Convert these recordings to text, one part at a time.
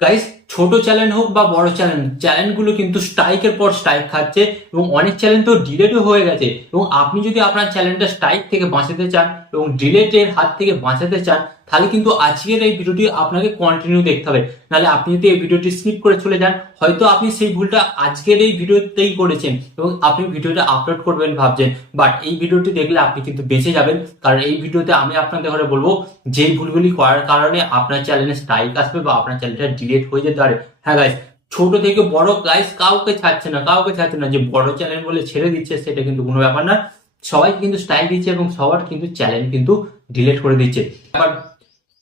Guys, ছোট channel হোক বা বড় চ্যানেলগুলো কিন্তু স্ট্রাইকের পর স্ট্রাইক খাচ্ছে এবং অনেক চ্যানেল তো ডিলেটও হয়ে গেছে। এবং আপনি যদি আপনার চ্যানেলটা স্ট্রাইক থেকে বাঁচাতে চান এবং ডিলেটের হাত থেকে বাঁচাতে চান, তাহলে কিন্তু আজকের এই ভিডিওটি আপনাকে কন্টিনিউ দেখতে হবে। নাহলে আপনি যদি এই ভিডিওটি স্কিপ করে চলে যান, হয়তো আপনি সেই ভুলটা আজকের এই ভিডিওতেই করেছেন এবং আপনি ভিডিওটা আপলোড করবেন ভাবছেন, বাট এই ভিডিওটি দেখলে আপনি কিন্তু বেঁচে যাবেন। কারণ এই ভিডিওতে আমি আপনাদের ঘরে বলবো যে ভুলগুলি করার কারণে আপনার চ্যানেলে স্ট্রাইক আসবে বা আপনার চ্যানেলটা ডিলেট হয়ে যেতে পারে। হ্যাঁ গাইস, ছোট থেকে বড় গাইস কাউকে ছাড়ছে না যে বড় চ্যানেল বলে ছেড়ে দিচ্ছে সেটা কিন্তু কোনো ব্যাপার না। সবাই কিন্তু স্ট্রাইক দিচ্ছে এবং সবার কিন্তু চ্যানেল কিন্তু ডিলেট করে দিচ্ছে। এবার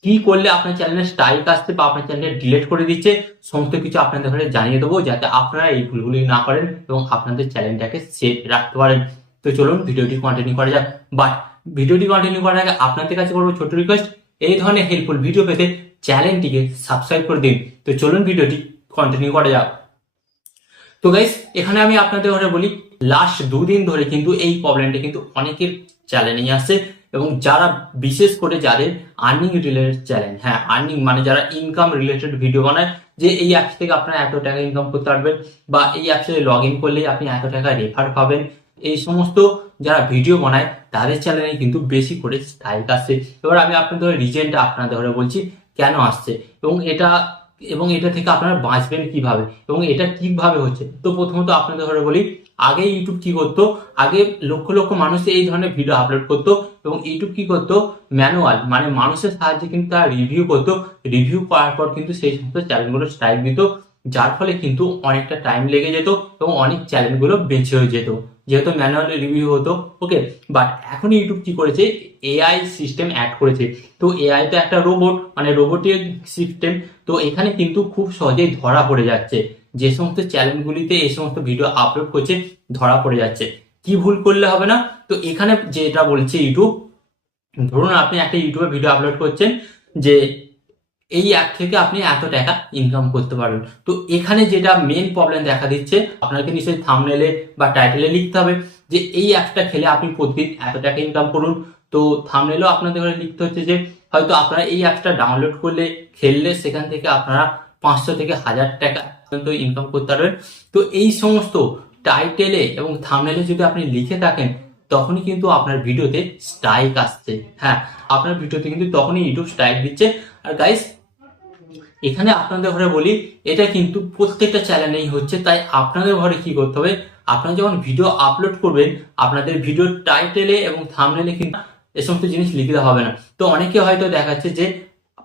কি করলে আপনার চ্যানেলে স্ট্রাইক আসছে বা আপনার চ্যানেল ডিলেট করে দিচ্ছে, সমস্ত কিছু আপনাদের ঘরে জানিয়ে দেবো, যাতে আপনারা এই ভুলগুলি না করেন এবং আপনাদের চ্যানেলটাকে সেভ রাখতে পারেন। তো চলুন ভিডিওটি কন্টিনিউ করা যাক। বাট ভিডিওটি কন্টিনিউ করার আগে আপনাদের কাছে করবো ছোট রিকোয়েস্ট, এই ধরনের হেল্পফুল ভিডিও পেতে চ্যানেলটিকে সাবস্ক্রাইব করে দিন। তো চলুন ভিডিওটি কন্টিনিউ করা যাক। তো গাইস, এখানে আমি আপনাদের ঘরে বলি, লাস্ট দুদিন ধরে কিন্তু এই প্রবলেমটা কিন্তু অনেকের চ্যানেলেই আসছে এবং যারা বিশেষ করে যাদের আর্নিং রিলেটেড চ্যানেল, হ্যাঁ আর্নিং মানে যারা ইনকাম রিলেটেড ভিডিও বানায়, যে এই অ্যাপস থেকে আপনারা এত টাকা ইনকাম করতে পারবেন বা এই অ্যাপসে লগ ইন করলেই আপনি এত টাকা রেফার পাবেন, এই সমস্ত যারা ভিডিও বানায় তাদের চ্যানেলে কিন্তু বেশি করে স্ট্রাইক আসছে। এবার আমি আপনাদের রিজনটা আপনাদের ঘরে বলছি কেন আসছে এবং এটা থেকে আপনারা বাঁচবেন কিভাবে এবং এটা কিভাবে হচ্ছে। তো প্রথমত আপনাদের ঘরে বলি, আগে ইউটিউব কি করতো, আগে লক্ষ লক্ষ মানুষ এই ধরনের ভিডিও আপলোড করতো এবং ইউটিউব কি করতো, ম্যানুয়াল মানে মানুষের সাহায্যে কিন্তু তারা রিভিউ করতো। রিভিউ করার পর কিন্তু সেই সমস্ত চ্যানেলগুলো স্ট্রাইক দিত, যার ফলে কিন্তু অনেকটা টাইম লেগে যেত এবং অনেক চ্যানেলগুলো বেঁচে হয়ে যেত, যেহেতু ম্যানুয়াল রিভিউ হতো। ওকে, বাট এখন ইউটিউব কি করেছে, এআই সিস্টেম অ্যাড করেছে। তো এআই তো একটা রোবট, মানে রোবোটিক সিস্টেম। তো এখানে কিন্তু খুব সহজেই ধরা পড়ে যাচ্ছে, যে সমস্ত চ্যানেলগুলিতে এই সমস্ত ভিডিও আপলোড করছে ধরা পড়ে যাচ্ছে। কি ভুল করলে হবে না, তো এখানে যেটা বলছে ইউটিউব, ধরুন আপনি একটা ইউটিউবে ভিডিও আপলোড করছেন যে এই অ্যাপ থেকে আপনি এত টাকা ইনকাম করতে পারবেন। তো এখানে যেটা মেন প্রবলেম দেখা দিচ্ছে, আপনাকে নিশ্চয়ই থাম্বনেলে বা টাইটেলে লিখতে হবে যে এই অ্যাপটা খেলে আপনি প্রতিদিন এত টাকা ইনকাম করুন। তো থাম্বনেলেও আপনাদের লিখতে হচ্ছে যে হয়তো আপনারা এই অ্যাপটা ডাউনলোড করলে খেললে সেখান থেকে আপনারা 500 থেকে 1000 টাকা পর্যন্ত ইনকাম করতে পারবেন। তো এই সমস্ত টাইটেলে এবং থাম্বনেলে যদি আপনি লিখে থাকেন, তখনই কিন্তু আপনার ভিডিওতে স্ট্রাইক আসছে। হ্যাঁ, আপনার ভিডিওতে কিন্তু তখনই ইউটিউব স্ট্রাইক দিচ্ছে। আর গাইস, এখানে আপনাদের ঘরে বলি, এটা কিন্তু প্রত্যেকটা চ্যানেলেই হচ্ছে। তাই আপনাদের ঘরে কি করতে হবে, আপনারা যখন ভিডিও আপলোড করবেন, আপনাদের ভিডিওর টাইটেলে এবং থাম্বনেলে কিন্তু এ সমস্ত জিনিস লিখতে হবে না। তো অনেকে হয়তো দেখাচ্ছে যে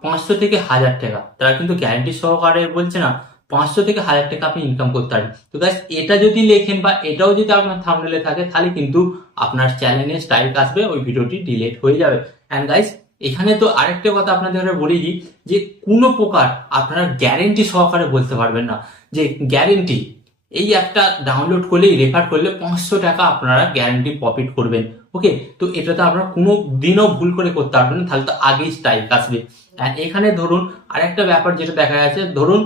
500 থেকে 1000 টাকা, তারা কিন্তু গ্যারান্টি সহকারে বলছে না 500 থেকে 1000 টাকা আপনি ইনকাম করতে পারেন। তো গাইস, এটা যদি লেখেন বা এটাও যদি আপনার থাম্বনেলে থাকে, তাহলে কিন্তু আপনার চ্যানেলে স্ট্রাইক আসবে, ওই ভিডিওটি ডিলিট হয়ে যাবে। অ্যান্ড গাইস, এখানে তো আরেকটা কথা আপনাদের বলে দিই যে কোনো প্রকার আপনারা গ্যারেন্টি সহকারে বলতে পারবেন না যে গ্যারেন্টি এই অ্যাপটা ডাউনলোড করলেই রেফার করলে 500 টাকা আপনারা গ্যারেন্টি প্রফিট করবেন। ওকে, তো এটাতে আপনারা কোনো দিনও ভুল করে করতে পারবেন না, তাহলে তো আগেই স্ট্রাইক আসবে। আর এখানে ধরুন আরেকটা ব্যাপার যেটা দেখা যাচ্ছে, ধরুন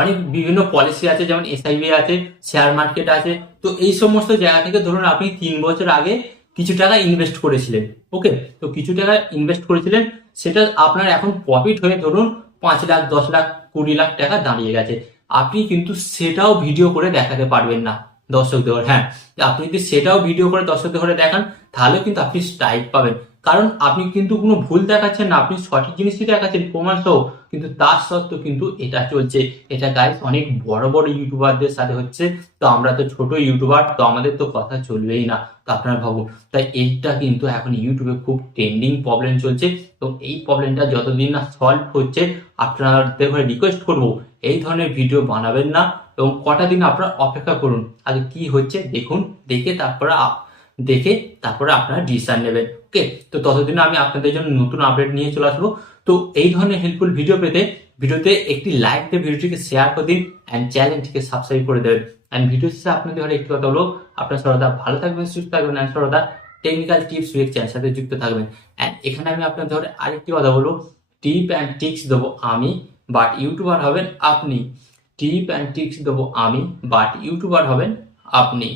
অনেক বিভিন্ন পলিসি আছে, যেমন এসআইবি আছে, শেয়ার মার্কেট আছে। তো এই সমস্ত জায়গা থেকে ধরুন আপনি 3 বছর আগে কিছু টাকা ইনভেস্ট করেছিলেন। ওকে, তো কিছু টাকা ইনভেস্ট করেছিলেন, সেটা আপনার এখন প্রফিট হয়ে ধরুন 5 লাখ, 10 লাখ, 20 লাখ টাকা দাঁড়িয়ে গেছে। আপনি কিন্তু সেটাও ভিডিও করে দেখাতে পারবেন না দর্শকদের। হ্যাঁ, আপনি যদি সেটাও ভিডিও করে দর্শকদের ঘরে দেখান, তাহলে কিন্তু আপনি স্ট্রাইক পাবেন। কারণ আপনি কিন্তু কোনো ভুল দেখাচ্ছেন না, আপনি সঠিক জিনিসই দেখাচ্ছেন প্রমাণ সহ, কিন্তু তার সত্ত্বেও কিন্তু এটা চলছে। এটা গাইস অনেক বড় বড় ইউটিউবারদের সাথে হচ্ছে। তো আমরা তো ছোট ইউটিউবার, তো আমাদের তো কথা চলবেই না। তো আপনারা ভাবুন, তাই এইটা কিন্তু এখন ইউটিউবে খুব ট্রেন্ডিং প্রবলেম চলছে। তো এই প্রবলেমটা যতদিন না সলভ হচ্ছে, আপনাদের ঘরে রিকোয়েস্ট করবো এই ধরনের ভিডিও বানাবেন না এবং কটা দিন আপনারা অপেক্ষা করুন, আগে কি হচ্ছে দেখুন, তারপরে আপনারা ডিসিশন নেবেন। ওকে, তো ততদিন আমি আপনাদের জন্য নতুন আপডেট নিয়ে চলে আসবো। তো এই ধরনের হেল্পফুল ভিডিও পেতে ভিডিওতে একটি লাইক দিয়ে ভিডিওটিকে শেয়ার করে দিন অ্যান্ড চ্যানেলটিকে সাবস্ক্রাইব করে দেবেন। অ্যান্ড ভিডিও শেষে আপনাদের ঘরে একটি কথা হলো, আপনার সর্বদা ভালো থাকবেন, সুস্থ থাকবেন অ্যান্ড সর্বদা টেকনিক্যাল টিপস চ্যানেলের সাথে যুক্ত থাকবেন। অ্যান্ড এখানে আমি আপনাদের ঘরে আরেকটি কথা বলবো, টিপ অ্যান্ড টিক্স দেবো আমি, বাট ইউটিউবার হবেন আপনি। টিপ অ্যান্ড টিক্স দেবো আমি, বাট ইউটিউবার হবেন আপনি।